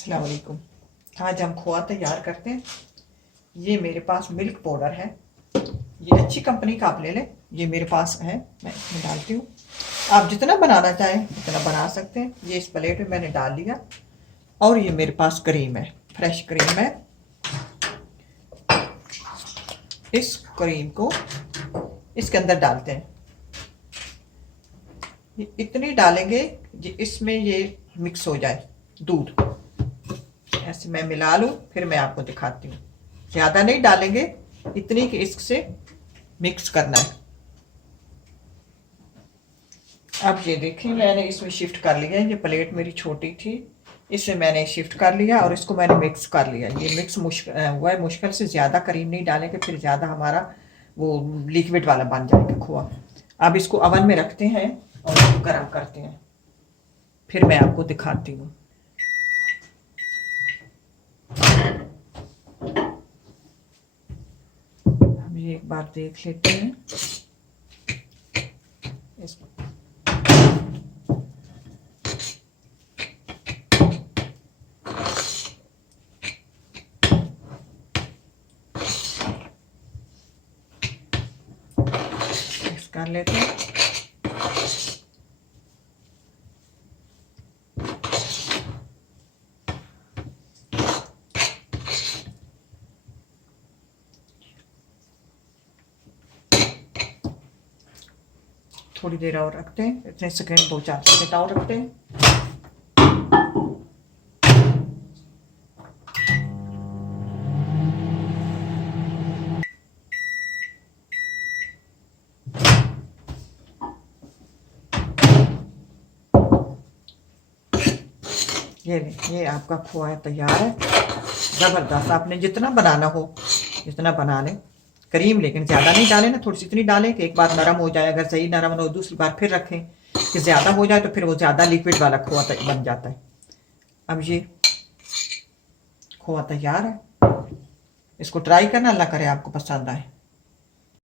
अस्सलाम वालेकुम। आज हम खोआ तैयार करते हैं। ये मेरे पास मिल्क पाउडर है, ये अच्छी कंपनी का आप ले लें। ये मेरे पास है, मैं इसमें डालती हूँ। आप जितना बनाना चाहें उतना बना सकते हैं। ये इस प्लेट में मैंने डाल लिया। और ये मेरे पास क्रीम है, फ्रेश क्रीम है। इस क्रीम को इसके अंदर डालते हैं। इतनी डालेंगे इसमें ये मिक्स हो जाए दूध। ऐसे मैं मिला लूँ, फिर मैं आपको दिखाती हूँ। ज़्यादा नहीं डालेंगे, इतनी कि इससे मिक्स करना है। अब ये देखिए, मैंने इसमें शिफ्ट कर लिया। ये प्लेट मेरी छोटी थी, इसमें मैंने शिफ्ट कर लिया और इसको मैंने मिक्स कर लिया। ये मिक्स मुश्किल हुआ है, मुश्किल से ज़्यादा क्रीम नहीं डालेंगे, फिर ज़्यादा हमारा वो लिक्विड वाला बन जाएगा खोआ। अब इसको अवन में रखते हैं और इसको गर्म करते हैं, फिर मैं आपको दिखाती हूँ। हम ये एक बार देख लेते हैं इसको। मिक्स कर लेते हैं। थोड़ी देर और रखते हैं, इतने सेकेंड 2-4 सेकेंड और रखते हैं। ये आपका खोआ तैयार है, ज़बरदस्त। आपने जितना बनाना हो जितना बना लें। क्रीम लेकिन ज़्यादा नहीं डालें ना, थोड़ी सी इतनी डालें कि एक बार नरम हो जाए। अगर सही नरम हो दूसरी बार फिर रखें कि ज़्यादा हो जाए तो फिर वो ज़्यादा लिक्विड वाला खोआ बन जाता है। अब ये खोआ तैयार है, इसको ट्राई करना। अल्लाह करे आपको पसंद आए।